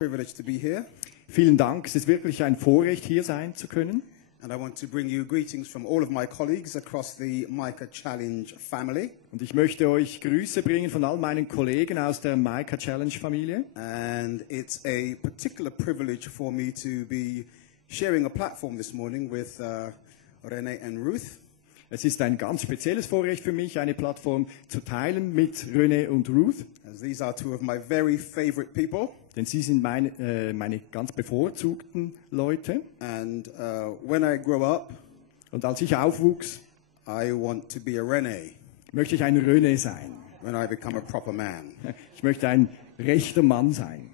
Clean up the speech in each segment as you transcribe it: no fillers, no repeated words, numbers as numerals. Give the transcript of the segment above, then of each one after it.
Privileged to be here. Vielen Dank, es ist wirklich ein Vorrecht, hier sein zu können. And I want to bring you greetings from all of my colleagues across the Micah Challenge family. Und ich möchte euch Grüße bringen von all meinen Kollegen aus der Micah Challenge Familie. And it's a particular privilege for me to be sharing a platform this morning with René and Ruth. Es ist ein ganz spezielles Vorrecht für mich, eine Plattform zu teilen mit René und Ruth. As these are two of my very favorite people. Denn sie sind meine ganz bevorzugten Leute. And when I grow up, und als ich aufwuchs, I want to be a René. Möchte ich ein René sein. When I become a proper man. Ich möchte ein rechter Mann sein.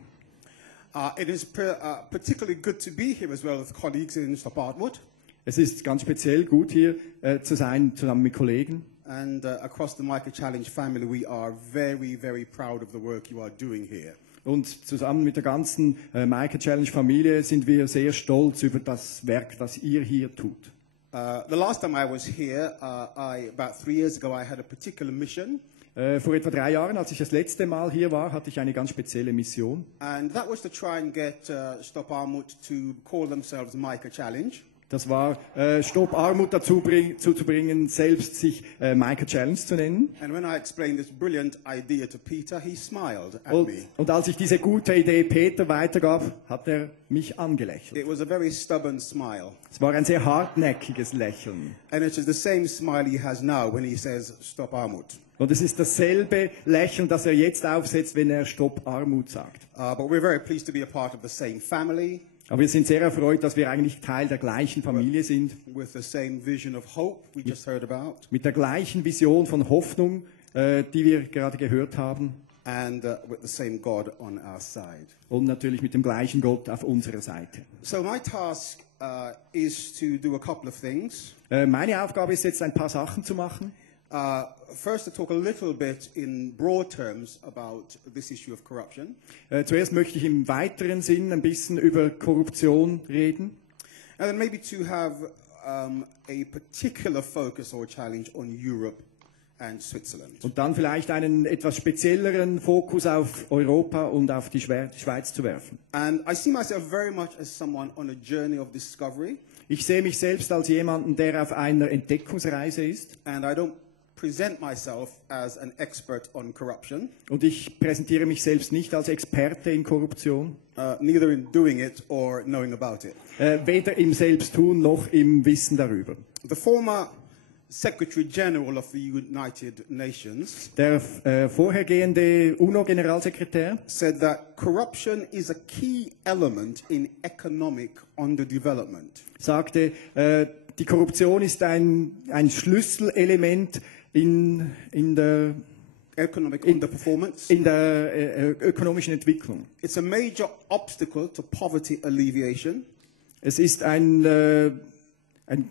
It is particularly good to be here as well with colleagues in StopArmut. Es ist ganz speziell gut hier zu sein, zusammen mit Kollegen. And across the Micah Challenge family, we are very, very proud of the work you are doing here. Und zusammen mit der ganzen Micah Challenge Familie sind wir sehr stolz über das Werk, das ihr hier tut. The last time I was here, about 3 years ago, I had a particular mission. Vor etwa 3 Jahren, als ich das letzte Mal hier war, hatte ich eine ganz spezielle Mission. And that was to try and get StopArmut to call themselves Micah Challenge. Das war, StopArmut dazu zu bringen, selbst sich Micah Challenge zu nennen. And when I explained this brilliant idea to Peter, he smiled at me. Und als ich diese gute Idee Peter weitergab, hat er mich angelächelt. It was a very stubborn smile. Es war ein sehr hartnäckiges Lächeln. And it is the same smile he has now when he says StopArmut. Und es ist dasselbe Lächeln, das er jetzt aufsetzt, wenn er StopArmut sagt. But we're very pleased to be a part of the same family. Aber wir sind sehr erfreut, dass wir eigentlich Teil der gleichen Familie sind. With the same vision of hope we just heard about. Mit der gleichen Vision von Hoffnung, die wir gerade gehört haben. And with the same God on our side. Und natürlich mit dem gleichen Gott auf unserer Seite. So my task is to do a couple of things. Meine Aufgabe ist jetzt, ein paar Sachen zu machen. First, to talk a little bit in broad terms about this issue of corruption. Zuerst möchte ich im weiteren Sinn ein bisschen über Korruption reden. And then maybe to have a particular focus or challenge on Europe and Switzerland. Und dann vielleicht einen etwas spezielleren Fokus auf Europa und auf die Schweiz zu werfen. And I see myself very much as someone on a journey of discovery. Ich sehe mich selbst als jemanden, der auf einer Entdeckungsreise ist. And I don't present myself as an expert on corruption. Und ich präsentiere mich selbst nicht als Experte in Korruption. Neither in doing it or knowing about it. Weder im Selbsttun noch im Wissen darüber. The former Secretary General of the United Nations, der vorhergehende UNO-Generalsekretär, said that corruption is a key element in economic underdevelopment. Sagte, die Korruption ist ein Schlüsselelement in der economic underperformance. In der ökonomischen Entwicklung. It's a major obstacle to poverty alleviation. Es ist ein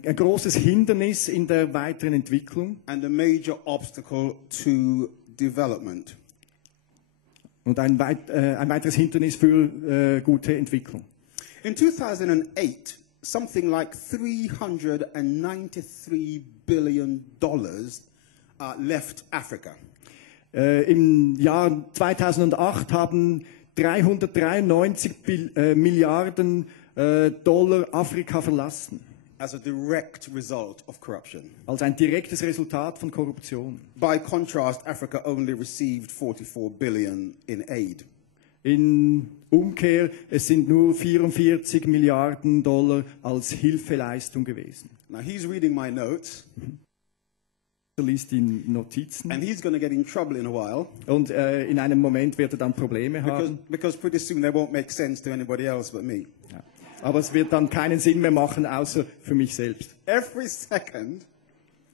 großes Hindernis in der weiteren Entwicklung. And a major obstacle to development. Und ein weiteres Hindernis für gute Entwicklung. In 2008, something like $393 billion left Africa. Im Jahr 2008 haben 393 Milliarden Dollar Afrika verlassen. As a direct result of corruption. Als ein direktes Resultat von Korruption. By contrast, Africa only received 44 billion in aid. In Umkehr, es sind nur 44 Milliarden Dollar als Hilfeleistung gewesen. Now he's reading my notes. Er liest die Notizen. And he's going to get in trouble in a while. Und in einem Moment wird er dann Probleme haben. Because pretty soon they won't make sense to anybody else but me. Ja. Aber es wird dann keinen Sinn mehr machen, außer für mich selbst. Every second,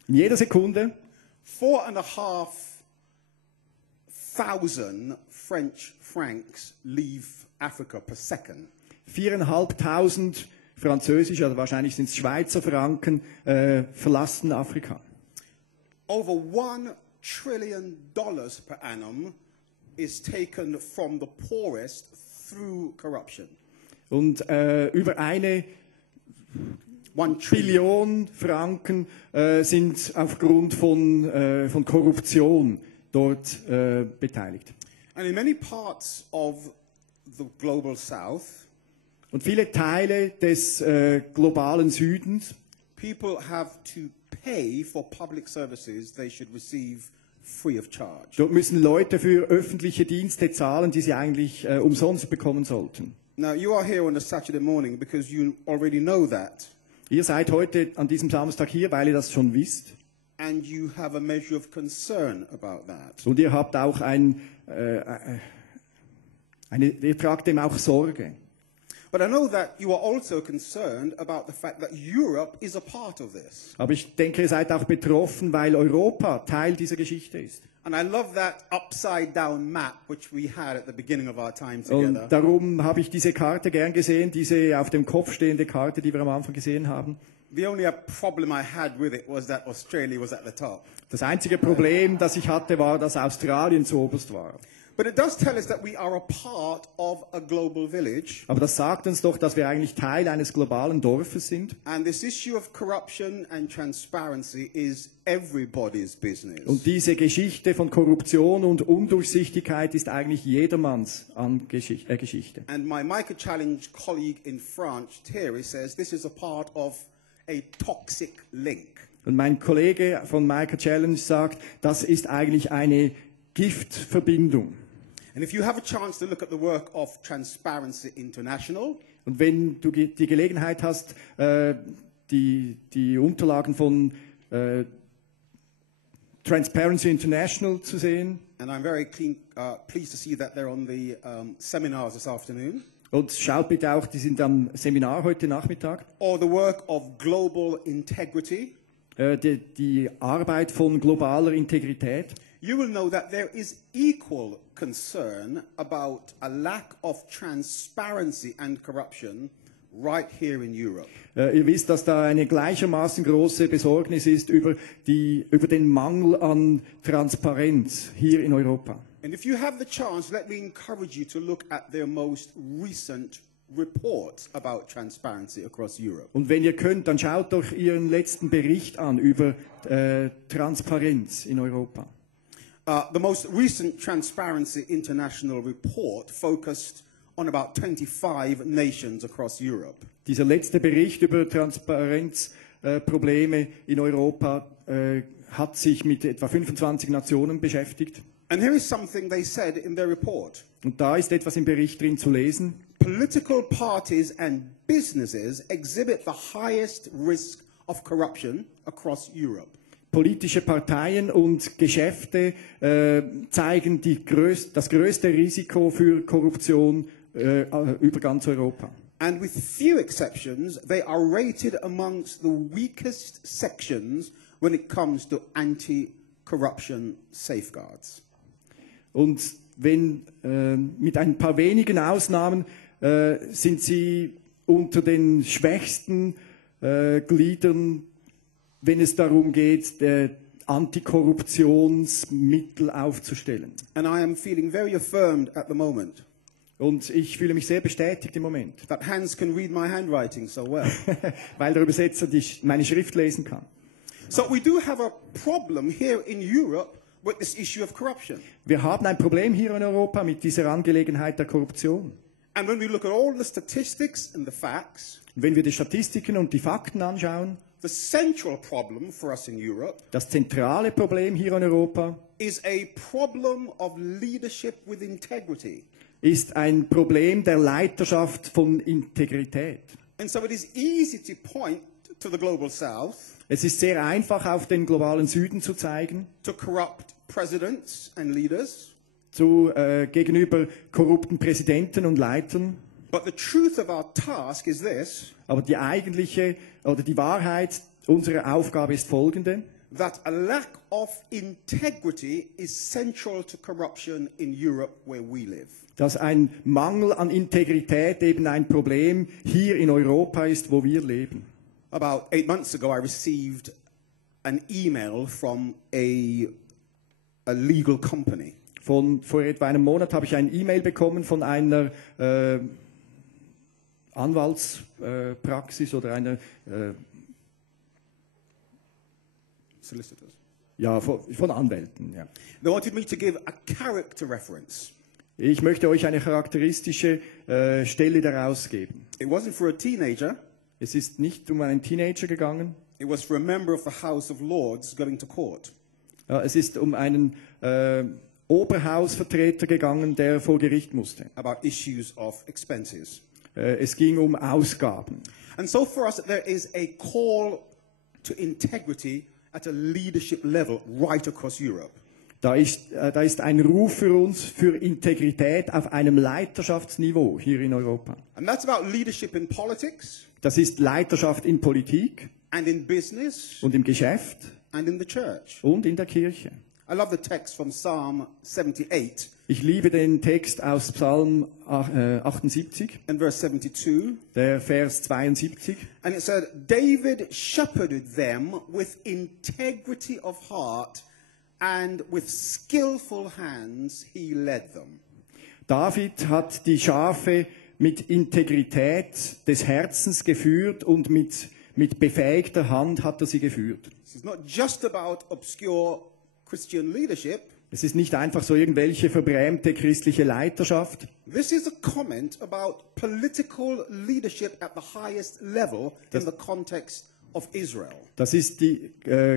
in jeder Sekunde, 4,500 French francs leave Africa per second. 4.500 französische, also wahrscheinlich sind es Schweizer Franken, verlassen Afrika. Over $1 trillion per annum is taken from the poorest through corruption. Und über 1 Billion Franken sind aufgrund von Korruption dort beteiligt. And in many parts of the global south, Und viele Teile des globalen Südens, people have to pay for public services they should receive free of charge. dort müssen Leute für öffentliche Dienste zahlen, die sie eigentlich umsonst bekommen sollten. Now, you are here on a Saturday morning because you already know that, Ihr seid heute an diesem Samstag hier, weil ihr das schon wisst. and you have a measure of concern about that. Und ihr habt auch ihr tragt dem auch Sorge. But I know that you are also concerned about the fact that Europe is a part of this. Aber ich denke, ihr seid auch betroffen, weil Europa Teil dieser Geschichte ist. And I love that upside-down map which we had at the beginning of our time Und together. darum habe ich diese Karte gern gesehen, diese auf dem Kopf stehende Karte, die wir am Anfang gesehen haben. The only problem I had with it was that Australia was at the top. Das einzige Problem, das ich hatte, war, dass Australien zuoberst war. But it does tell us that we are a part of a global village. Aber das sagt uns doch, dass wir eigentlich Teil eines globalen Dorfes sind. And this issue of corruption and transparency is everybody's business. Und diese Geschichte von Korruption und Undurchsichtigkeit ist eigentlich jedermanns Geschichte. And my Micah Challenge colleague in France, Thierry, says this is a part of a toxic link. Und mein Kollege von Micah Challenge sagt, das ist eigentlich eine Giftverbindung. And if you have a chance to look at the work of Transparency International, Und wenn du die Gelegenheit hast, die Unterlagen von Transparency International zu sehen, and I'm very pleased to see that they're on the seminars this afternoon, und schaut bitte auch, die sind am Seminar heute Nachmittag, or the work of Global Integrity, die Arbeit von globaler Integrität, you will know that there is equal concern about a lack of transparency and corruption right here in Europe. Ihr wisst, dass da eine gleichermaßen große Besorgnis ist über den Mangel an Transparenz hier in Europa. And if you have the chance, let me encourage you to look at their most recent reports about transparency across Europe. Und wenn ihr könnt, dann schaut doch Ihren letzten Bericht an über Transparenz in Europa. The most recent Transparency International report focused on about 25 nations across Europe. Dieser letzte Bericht über Transparenzprobleme in Europa hat sich mit etwa 25 Nationen beschäftigt. And here is something they said in their report. Und da ist etwas im Bericht drin zu lesen. Political parties and businesses exhibit the highest risk of corruption across Europe. Politische Parteien und Geschäfte zeigen das größte Risiko für Korruption über ganz Europa. And with few exceptions, they are rated amongst the weakest sections when it comes to anti-corruption safeguards. Und mit ein paar wenigen Ausnahmen sind sie unter den schwächsten Gliedern, wenn es darum geht, Antikorruptionsmittel aufzustellen. And I am feeling very affirmed at the moment Und ich fühle mich sehr bestätigt im Moment, that Hans can read my handwriting so well. weil der Übersetzer meine Schrift lesen kann. So we do have a problem here in Europe with this issue of corruption. Wir haben ein Problem hier in Europa mit dieser Angelegenheit der Korruption. And when we look at all the statistics and the facts, Und wenn wir die Statistiken und die Fakten anschauen, the central problem for us in Europe das zentrale Problem hier in Europa is a problem of leadership with integrity. ist ein Problem der Leiterschaft von Integrität. And so it is easy to point to the global south, Es ist sehr einfach, auf den globalen Süden zu zeigen, to corrupt presidents and leaders. Gegenüber korrupten Präsidenten und Leitern. But the truth of our task is this, Aber die Wahrheit unserer Aufgabe ist folgende: that a lack of integrity is central to corruption in Europe where we live. Dass ein Mangel an Integrität eben ein Problem hier in Europa ist, wo wir leben. About 8 months ago, I received an email from a legal company. Vor etwa einem Monat habe ich ein E-Mail bekommen von einer Anwaltspraxis oder einer Solicitors. ja, von Anwälten. Ja. They wanted me to give a character reference. Ich möchte euch eine charakteristische Stelle daraus geben. It wasn't for a teenager. Es ist nicht um einen Teenager gegangen. It was for a member of the House of Lords going to court. Ja, es ist um einen Oberhausvertreter gegangen, der vor Gericht musste. About issues of expenses. Es ging um Ausgaben. And so for us, there is a call to integrity at a leadership level right across Europe. Da ist ein Ruf für uns für Integrität auf einem Leiterschaftsniveau hier in Europa. And that's about leadership in politics. Das ist Leiterschaft in Politik And in business. und im Geschäft And in the church. und in der Kirche. I love the text from Psalm 78 Ich liebe den Text aus Psalm 78, and verse 72. der Vers 72. And it said, David shepherded them with integrity of heart, and with skillful hands he led them. David hat die Schafe mit Integrität des Herzens geführt und mit befähigter Hand hat er sie geführt. This is not just about obscure Christian leadership. Es ist nicht einfach so irgendwelche verbrämte christliche Leiterschaft. This is a comment about political leadership at the highest level in the context of Israel. Das ist die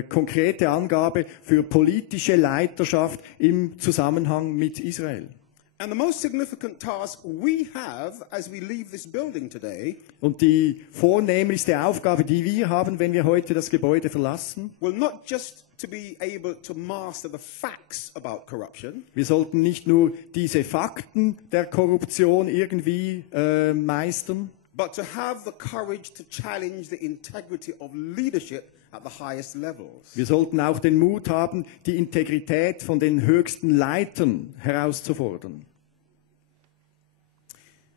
konkrete Angabe für politische Leiterschaft im Zusammenhang mit Israel. And the most significant task we have as we leave this building today Und die vornehmlichste Aufgabe, die wir haben, wenn wir heute das Gebäude verlassen, will not just to be able to master the facts about corruption, wir sollten nicht nur diese Fakten der Korruption irgendwie meistern, but to have the courage to challenge the integrity of leadership at the highest levels. wir sollten auch den Mut haben, die Integrität von den höchsten Leitern herauszufordern.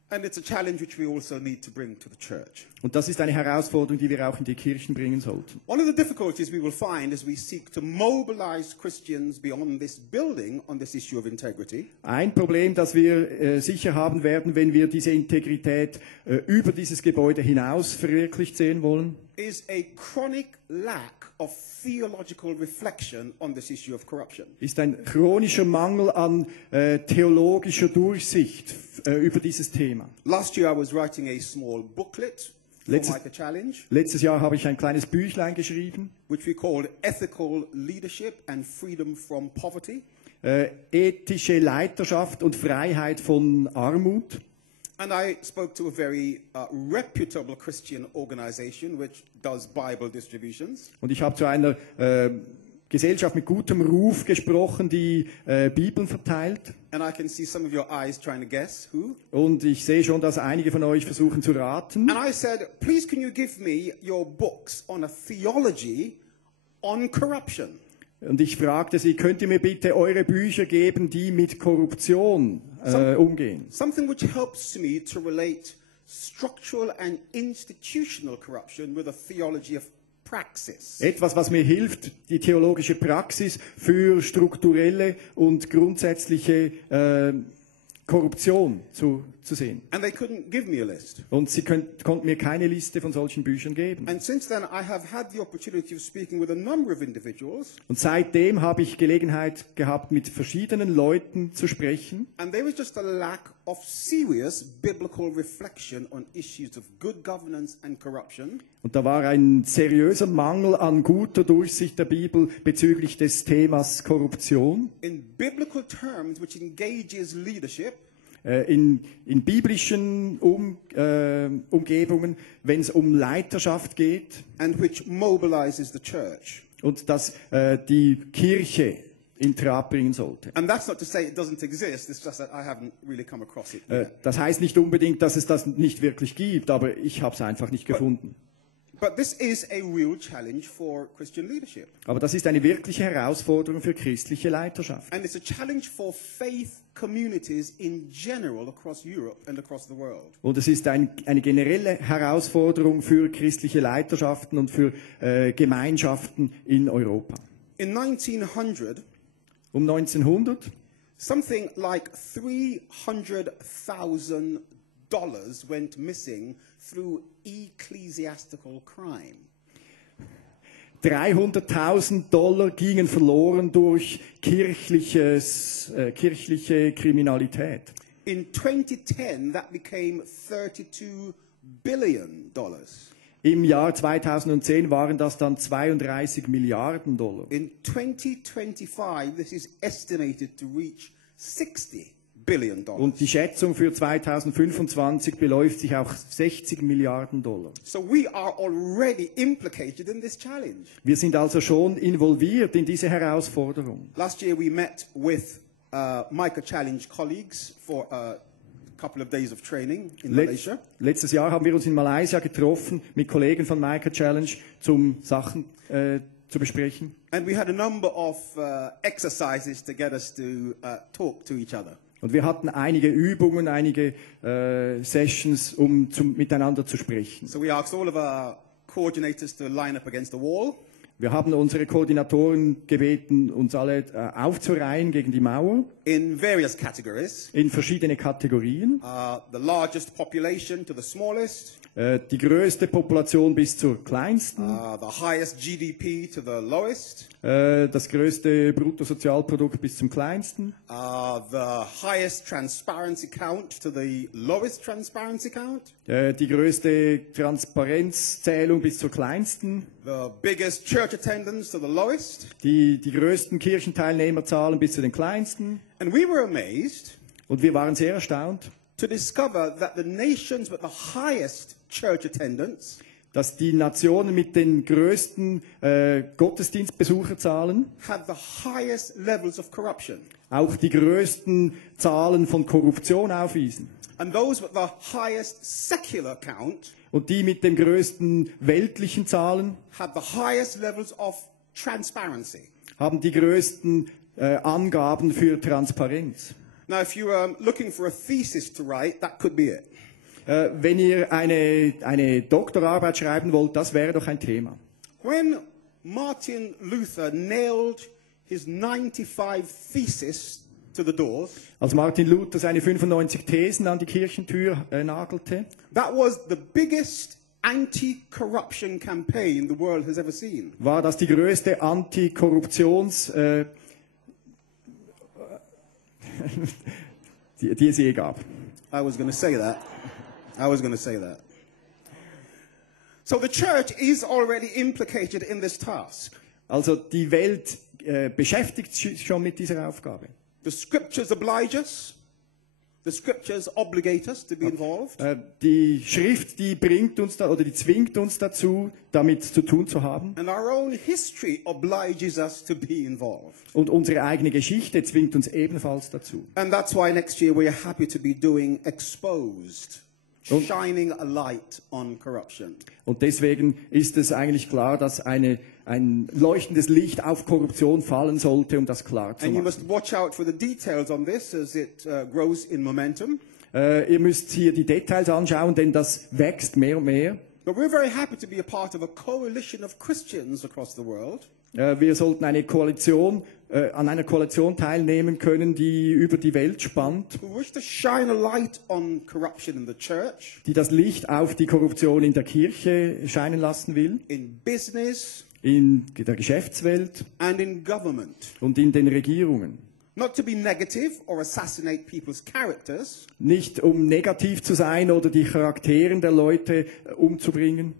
And it's a challenge which we also need to bring to the church. Und das ist eine Herausforderung, die wir auch in die Kirchen bringen sollten. One of the difficulties we will find as we seek to mobilize Christians beyond this building on this issue of integrity Ein Problem, das wir sicher haben werden, wenn wir diese Integrität über dieses Gebäude hinaus verwirklicht sehen wollen, is a chronic lack of theological reflection on this issue of corruption. ist ein chronischer Mangel an theologischer Durchsicht über dieses Thema. Last year I was writing a small booklet for Letztes- Micah Challenge, Letztes Jahr habe ich ein kleines Büchlein geschrieben, which we called Ethical Leadership and Freedom from Poverty. ethische Leiterschaft und Freiheit von Armut. And I spoke to a very reputable Christian organization which does Bible distributions. Und ich habe zu einer Gesellschaft mit gutem Ruf gesprochen, die Bibeln verteilt. And I can see some of your eyes trying to guess who. Und ich sehe schon, dass einige von euch versuchen zu raten. And I said, please can you give me your books on a theology on corruption? Und ich fragte sie, könnt ihr mir bitte eure Bücher geben, die mit Korruption umgehen? Something which helps me to relate structural and institutional corruption with a theology of praxis. Etwas, was mir hilft, die theologische Praxis für strukturelle und grundsätzliche Korruption zu sehen. And they couldn't give me a list. Und sie konnten mir keine Liste von solchen Büchern geben. And since then, I have had the opportunity of speaking with a number of individuals, Und seitdem habe ich Gelegenheit gehabt, mit verschiedenen Leuten zu sprechen. and there is just a lack of serious biblical reflection on issues of good governance and corruption, Und da war ein seriöser Mangel an guter Durchsicht der Bibel bezüglich des Themas Korruption. in biblical terms which engages leadership, In biblischen Umgebungen, wenn es um Leiterschaft geht and which mobilizes the church. und das die Kirche in Trab bringen sollte. And that's not to say it doesn't exist, it's just that I haven't really come across it yet. Das heißt nicht unbedingt, dass es das nicht wirklich gibt, aber ich habe es einfach nicht gefunden. But this is a real challenge for Christian leadership. Aber das ist eine wirkliche Herausforderung für christliche Leiterschaft. And it's a challenge for faith communities in general across Europe and across the world. Und es ist eine generelle Herausforderung für christliche Leiterschaften und für Gemeinschaften in Europa. In 1900, Um 1900 something like $300,000 went missing through ecclesiastical crime. $300.000 gingen verloren durch kirchliche Kriminalität. In 2010, that became $32 billion. Im Jahr 2010 waren das dann $32 Milliarden. In 2025, this is estimated to reach $60 billion. Und die Schätzung für 2025 beläuft sich auf $60 Milliarden. So we are already implicated in this challenge. Wir sind also schon involviert in diese Herausforderung. Last year we met with Micah Challenge colleagues for a couple of days of training in Malaysia. Letztes Jahr haben wir uns in Malaysia getroffen mit Kollegen von Micah Challenge, um Sachen zu besprechen. And we had a number of exercises to get us to talk to each other. Und wir hatten einige Übungen, einige Sessions, um miteinander zu sprechen. So we asked all of our coordinators to line up against the wall. Wir haben unsere Koordinatoren gebeten, uns alle aufzureihen gegen die Mauer. In various categories. In verschiedene Kategorien. The largest population to the smallest. Die größte Population bis zur kleinsten. The highest GDP to the lowest. Das größte Bruttosozialprodukt bis zum kleinsten. The highest transparency count to the lowest transparency count. Die größte Transparenzzählung bis zur kleinsten. The biggest church attendance to the lowest. Die größten Kirchenteilnehmerzahlen bis zu den kleinsten. And we were amazed. Und wir waren sehr erstaunt. To discover that the nations with the highest church attendance, dass die Nationen mit den größten Gottesdienstbesucherzahlen had the highest levels of corruption. Auch die größten Zahlen von Korruption aufwiesen. And those with the highest secular count, und die mit den größten weltlichen Zahlen had the highest levels of transparency. Haben die größten Angaben für Transparenz. Now, if you are looking for a thesis to write, that could be it. Wenn ihr eine Doktorarbeit schreiben wollt, das wäre doch ein Thema. When Martin Luther nailed his 95 theses to the doors, als Martin Luther seine 95 Thesen an die Kirchentür nagelte, that was the biggest anti-corruption campaign the world has ever seen. War das die größte Antikorruptions die es je gab. I was going to say that. So the church is already implicated in this task. Also die Welt beschäftigt sich schon mit dieser Aufgabe. The scriptures oblige us. The scriptures obligate us to be involved. Die Schrift, die bringt uns da oder die zwingt uns dazu, damit zu tun zu haben. And our own history obliges us to be involved. Und unsere eigene Geschichte zwingt uns ebenfalls dazu. And that's why next year we are happy to be doing Exposed, shining a light on corruption. Und deswegen ist es eigentlich klar, dass ein leuchtendes Licht auf Korruption fallen sollte, um das klar zu And you machen. must watch out for the details on this as it grows in momentum. Ihr müsst hier die Details anschauen, denn das wächst mehr und mehr. But we're very happy to be a part of a coalition of Christians across the world. Wir sollten an einer Koalition teilnehmen können, die über die Welt spannt, Who wish to shine a light on corruption in the church, die das Licht auf die Korruption in der Kirche scheinen lassen will, in business, in der Geschäftswelt and in government. und in den Regierungen. Not to be negative or assassinate people's characters, Nicht um negativ zu sein oder die Charakteren der Leute umzubringen,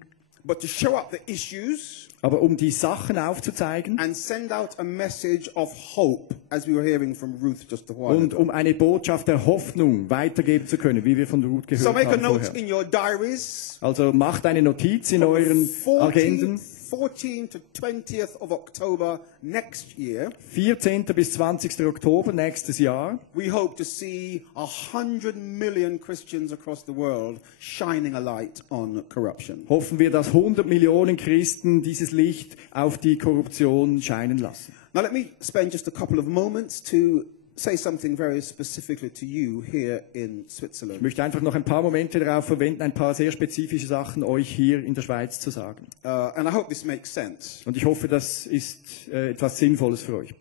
but to show up the issues aber um die Sachen aufzuzeigen and send out a message of hope, as we were hearing from Ruth just a while und ago. um eine Botschaft der Hoffnung weitergeben zu können, wie wir von Ruth gehört So make a haben note vorher. in your diaries. Also macht eine Notiz in euren Agenden. 14 to 20th of October next year, 14. bis 20. Oktober nächstes Jahr we hope to see 100 million Christians across the world shining a light on corruption. hoffen wir, dass 100 Millionen Christen dieses Licht auf die Korruption scheinen lassen. Now let me spend just a couple of moments to say something very specifically to you here in Ich Switzerland. möchte einfach noch ein paar Momente darauf verwenden, ein paar sehr spezifische Sachen euch hier in der Schweiz zu sagen. And I hope this makes sense. Und ich hoffe, das ist etwas Sinnvolles für euch.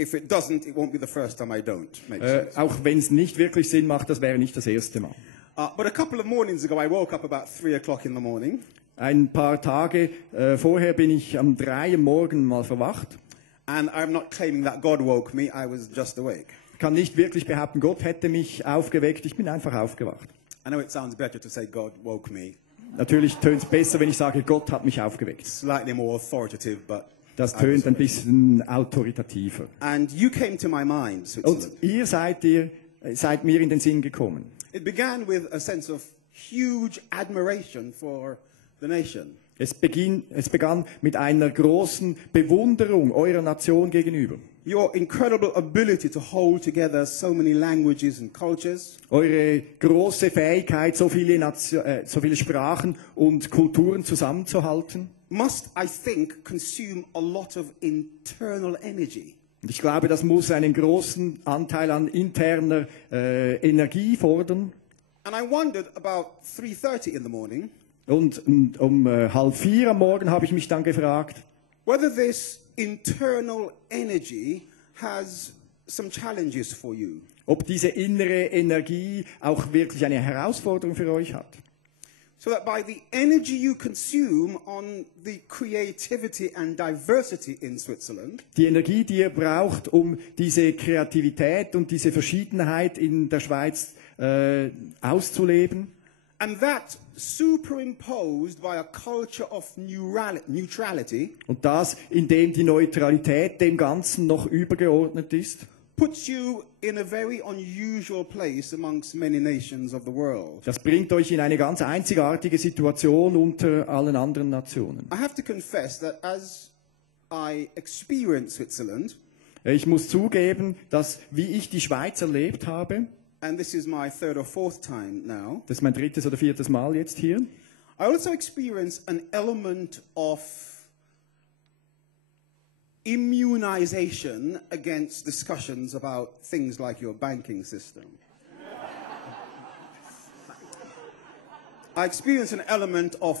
If it doesn't, it won't be the first time I don't make sense. Auch wenn es nicht wirklich Sinn macht, das wäre nicht das erste Mal. But a couple of mornings ago, I woke up about 3 o'clock in the morning. Ein paar Tage vorher bin ich um 3 Uhr morgens mal verwacht. And I'm not claiming that God woke me, I was just awake. Ich kann nicht wirklich behaupten, Gott hätte mich aufgeweckt, ich bin einfach aufgewacht. I know it sounds better to say God woke me. Natürlich tönt es besser, wenn ich sage, Gott hat mich aufgeweckt. Slightly more authoritative, but Das I tönt was ein awake. bisschen autoritativer. And you came to my mind, Switzerland. Und ihr seid mir in den Sinn gekommen. It began with a sense of huge admiration for the nation. Es begann mit einer großen Bewunderung eurer Nation gegenüber. Your incredible ability to hold together so many languages and cultures. Eure große Fähigkeit, so viele Sprachen und Kulturen zusammenzuhalten. Must, I think, consume a lot of internal energy. Und ich glaube, das muss einen großen Anteil an interner Energie fordern. And I wondered about 3:30 in the morning Und um 3:30 am Morgen habe ich mich dann gefragt, whether this internal energy has some challenges for you. ob diese innere Energie auch wirklich eine Herausforderung für euch hat. So that by the energy you consume on the creativity and diversity in Switzerland, Die Energie, die ihr braucht, um diese Kreativität und diese Verschiedenheit in der Schweiz auszuleben, and that superimposed by a culture of neutrality, und das, indem die Neutralität dem Ganzen noch übergeordnet ist, puts you in a very unusual place amongst many nations of the world. das bringt euch in eine ganz einzigartige Situation unter allen anderen Nationen. I have to confess that as I experience Switzerland, Ich muss zugeben, dass, wie ich die Schweiz erlebt habe, and this is my third or fourth time now, das ist mein 3. oder 4. Mal jetzt hier, I also experience an element of immunization against discussions about things like your banking system. I experience an element of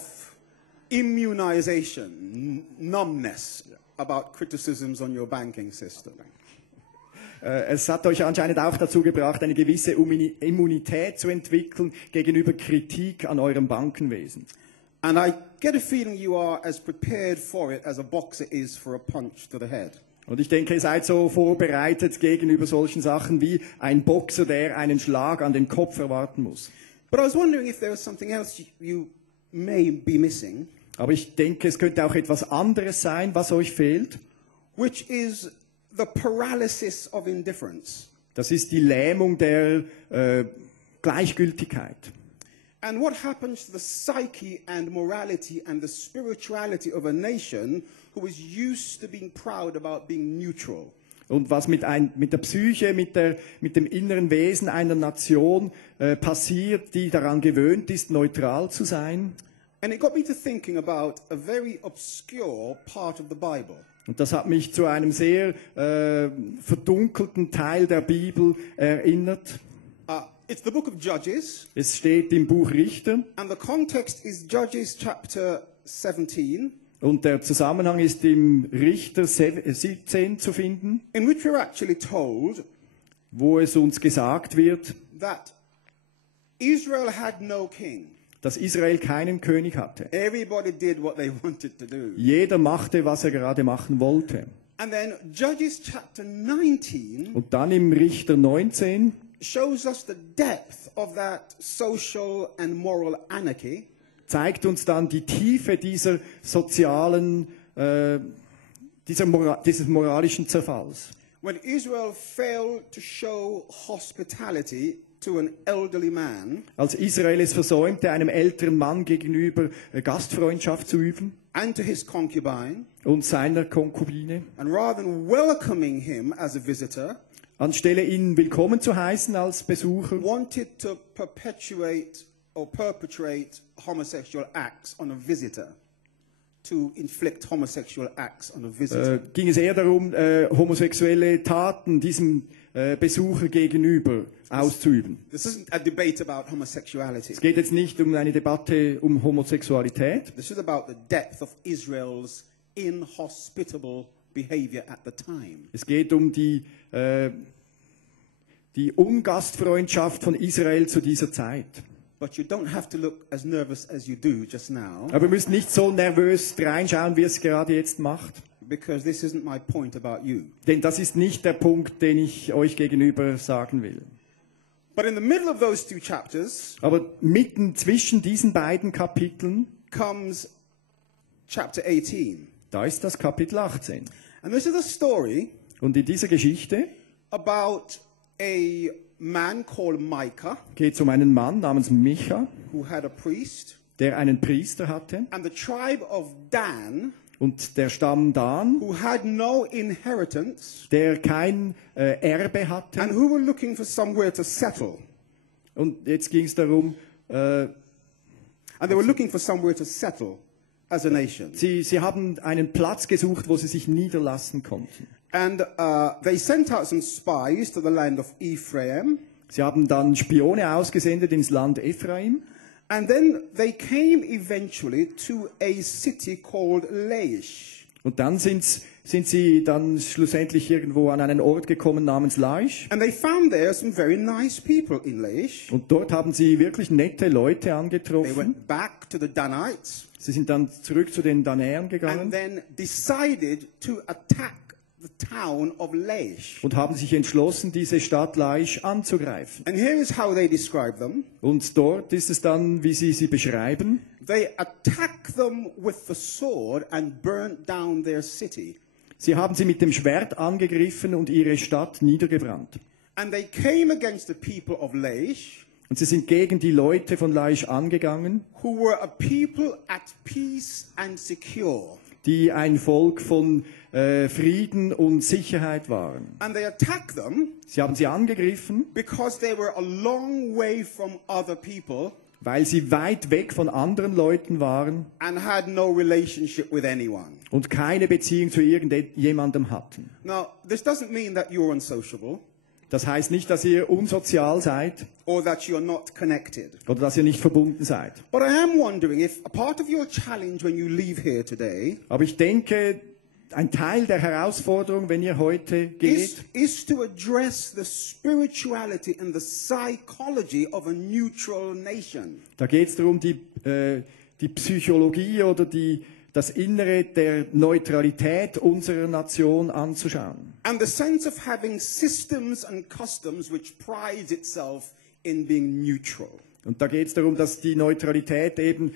immunization, numbness about criticisms on your banking system. es hat euch anscheinend auch dazu gebracht, eine gewisse Immunität zu entwickeln gegenüber Kritik an eurem Bankenwesen. And I get a feeling you are as prepared for it as a boxer is for a punch to the head. Und ich denke, ihr seid so vorbereitet gegenüber solchen Sachen wie ein Boxer, der einen Schlag an den Kopf erwarten muss. But I was wondering if there was something else you may be missing, Aber ich denke, es könnte auch etwas anderes sein, was euch fehlt. which is the paralysis of indifference. Das ist die Lähmung der Gleichgültigkeit. And what happens to the psyche and morality and the spirituality of a nation who is used to being proud about being neutral? Und was mit der Psyche, mit dem inneren Wesen einer Nation passiert, die daran gewöhnt ist, neutral zu sein. And it got me to thinking about a very obscure part of the Bible. Und das hat mich zu einem sehr verdunkelten Teil der Bibel erinnert. It's the book of Judges, Es steht im Buch Richter and the context is Judges chapter 17, und der Zusammenhang ist im Richter 17 zu finden, in which we're actually told wo es uns gesagt wird, that Israel had no king. dass Israel keinen König hatte. Everybody did what they wanted to do. Jeder machte, was er gerade machen wollte. And then Judges chapter 19 Und dann im Richter 19 shows us the depth of that social and moral anarchy, zeigt uns dann die Tiefe dieser sozialen, dieses moralischen Zerfalls. when Israel failed to show hospitality to an elderly man Als Israel es versäumte, einem älteren Mann gegenüber Gastfreundschaft zu üben and to his concubine, und seiner Konkubine, and rather than welcoming him as a visitor, anstelle ihn willkommen zu heißen als Besucher, wanted to perpetuate or perpetrate homosexual acts on a visitor, to inflict homosexual acts on a visitor. ging es eher darum, homosexuelle Taten diesem Besucher gegenüber auszuüben. This isn't a debate about homosexuality. Es geht jetzt nicht um eine Debatte um Homosexualität. This is about the depth of Israel's inhospitable behavior at the time. Es geht um die Ungastfreundschaft von Israel zu dieser Zeit. But you don't have to look as nervous as you do just now, Aber ihr müsst nicht so nervös reinschauen, wie es gerade jetzt macht. because this isn't my point about you. Denn das ist nicht der Punkt, den ich euch gegenüber sagen will. But in the middle of those two chapters Aber mitten zwischen diesen beiden Kapiteln, comes chapter 18. da ist das Kapitel 18. And this is a story Und in dieser Geschichte about a man called Micah, geht es um einen Mann namens Micah, who had a priest, der einen Priester hatte. and the tribe of Dan, Und der Stamm Dan, who had no inheritance, der kein Erbe and hatte. who were looking for somewhere to settle. Und jetzt ging es darum, And they were looking for somewhere to settle as a nation. sie haben einen Platz gesucht, wo sie sich niederlassen konnten. And they sent out some spies to the land of Ephraim. Sie haben dann Spione ausgesendet ins Land Ephraim. And then they came eventually to a city called Licht. Und dann sind sie dann schlussendlich irgendwo an einen Ort gekommen namens Licht. And they found there some very nice people in Licht. Und dort haben sie wirklich nette Leute They angetroffen. went back to the Danites Sie sind dann zurück zu den Danäern and gegangen then decided to attack the town of Licht. und haben sich entschlossen, diese Stadt Licht anzugreifen. And here is how they describe them. Und dort ist es dann, wie sie beschreiben. They attacked them with the sword and burnt down their city. Sie haben sie mit dem Schwert angegriffen und ihre Stadt niedergebrannt. And they came against the people of Licht, Und sie sind gegen die Leute von Licht angegangen, who were a people at peace and secure. die ein Volk von Frieden und Sicherheit waren. And they attacked them Sie haben sie angegriffen, because they were a long way from other people weil sie weit weg von anderen Leuten waren and had no relationship with anyone. und keine Beziehung zu irgendjemandem hatten. Now, this doesn't mean that you're unsociable Das heißt nicht, dass ihr unsozial seid or that you're not connected. oder dass ihr nicht verbunden seid. But I am wondering if a part of your challenge when you leave here today Aber ich denke, ein Teil der Herausforderung, wenn ihr heute geht, is to address the spirituality and the psychology of a neutral nation. da geht es darum, die Psychologie oder das Innere der Neutralität unserer Nation anzuschauen. And the sense of having systems and customs which prides itself in being neutral. Und da geht es darum, dass die Neutralität eben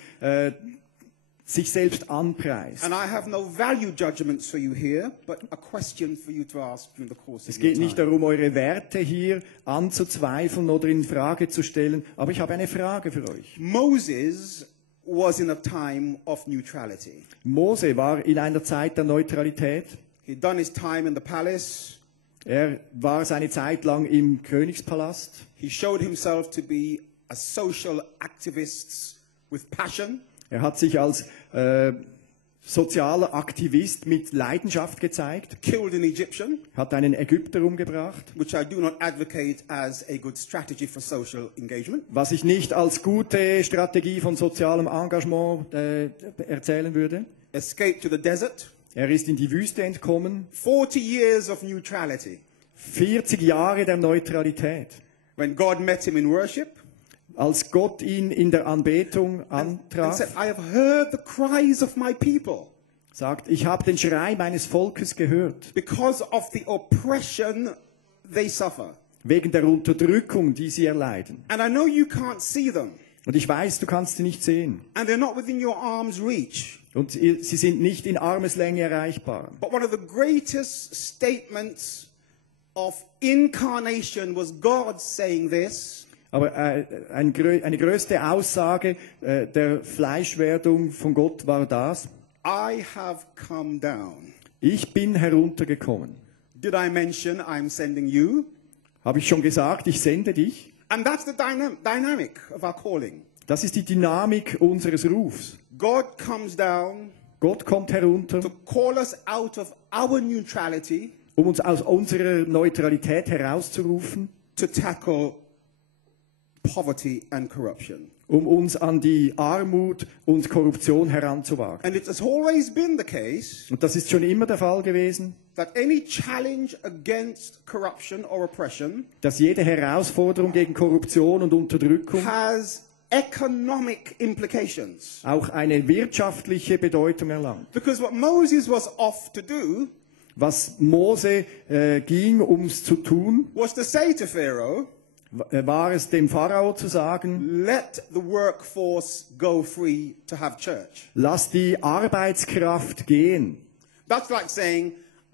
sich selbst anpreist. And I have no value judgments for you here, but a question for you to ask during the course Es of your geht nicht time. darum, eure Werte hier anzuzweifeln oder in Frage zu stellen, aber ich habe eine Frage für euch. Moses was in a time of neutrality. Mose war in einer Zeit der Neutralität. He'd done his time in the palace. Er war seine Zeit lang im Königspalast. He showed himself to be a social activist with passion. Er hat sich als sozialer Aktivist mit Leidenschaft gezeigt, Killed an Egyptian, hat einen Ägypter umgebracht, which I do not advocate as a good strategy for social engagement. was ich nicht als gute Strategie von sozialem Engagement erzählen würde. Escaped to the desert. Er ist in die Wüste entkommen, 40 years of neutrality. 40 Jahre der Neutralität. When God met him in worship Als Gott ihn in der Anbetung and antraf, said, I have heard the cries of my people sagt, ich habe den Schrei meines Volkes gehört, because of the oppression they suffer. wegen der Unterdrückung, die sie erleiden. And I know you can't see them, Und ich weiß, du kannst sie nicht sehen. and they're not within your arm's reach. Und sie sind nicht in Armeslänge erreichbar. But one of the greatest statements of incarnation was God saying this: Aber eine größte Aussage der Fleischwerdung von Gott war das: I have come down. Ich bin heruntergekommen. Did I mention I'm sending you? Habe ich schon gesagt, ich sende dich? And that's the dynamic of our calling. Das ist die Dynamik unseres Rufs. God comes down Gott kommt herunter, to call us out of our neutrality um uns aus unserer Neutralität herauszurufen, to tackle poverty and corruption. um uns an die Armut und Korruption heranzuwagen. And it has always been the case Und das ist schon immer der Fall gewesen, that any challenge against corruption or oppression dass jede Herausforderung gegen Korruption und Unterdrückung has economic implications. auch eine wirtschaftliche Bedeutung erlangt. Because what Moses was off to do Was Mose ging, ums zu tun, was to say to Pharaoh, war es dem Pharao zu sagen, let the workforce go free to have church. lass die Arbeitskraft gehen. That's like saying,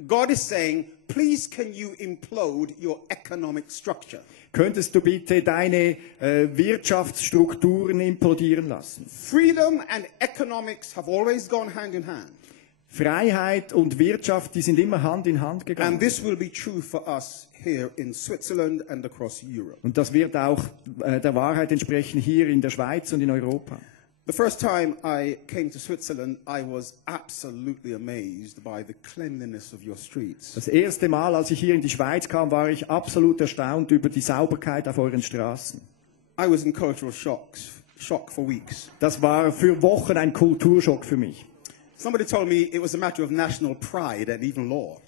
God is saying, please can you implode your economic structure? Könntest du bitte deine Wirtschaftsstrukturen implodieren lassen? Freedom and economics have always gone hand in hand. Freiheit und Wirtschaft, die sind immer Hand in Hand And gegangen. this will be true for us here in Switzerland and across Europe. Und das wird auch der Wahrheit entsprechen hier in der Schweiz und in Europa. The first time I came to Switzerland, I was absolutely amazed by the cleanliness of your streets. Das erste Mal, als ich hier in die Schweiz kam, war ich absolut erstaunt über die Sauberkeit auf euren Straßen. I was in cultural shock for weeks. Das war für Wochen ein Kulturschock für mich. Somebody told me it was a matter of national pride and even law.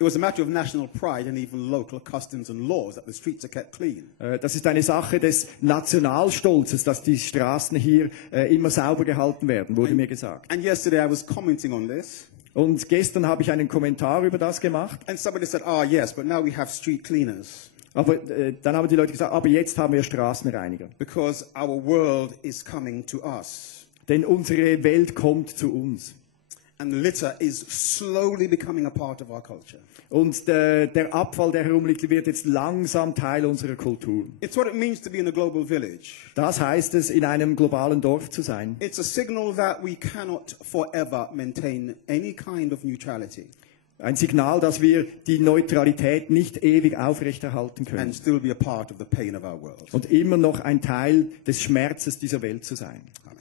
It was a matter of national pride and even local customs and laws that the streets are kept clean. Das ist eine Sache des Nationalstolzes, dass die Straßen hier immer sauber gehalten werden, wurde mir gesagt. And yesterday I was commenting on this. Und gestern habe ich einen Kommentar über das gemacht. And somebody said, "Ah, yes, but now we have street cleaners Aber dann haben die Leute gesagt, aber jetzt haben wir Straßenreiniger. because our world is coming to us." Denn unsere Welt kommt zu uns. And litter is slowly becoming a part of our culture. Und der Abfall, der herumliegt, wird jetzt langsam Teil unserer Kultur. It's what it means to be in a global village. Das heißt es, in einem globalen Dorf zu sein. It's a signal that we cannot forever maintain any kind of neutrality Ein Signal, dass wir die Neutralität nicht ewig aufrechterhalten können. and still be a part of the pain of our world. Und immer noch ein Teil des Schmerzes dieser Welt zu sein. Amen.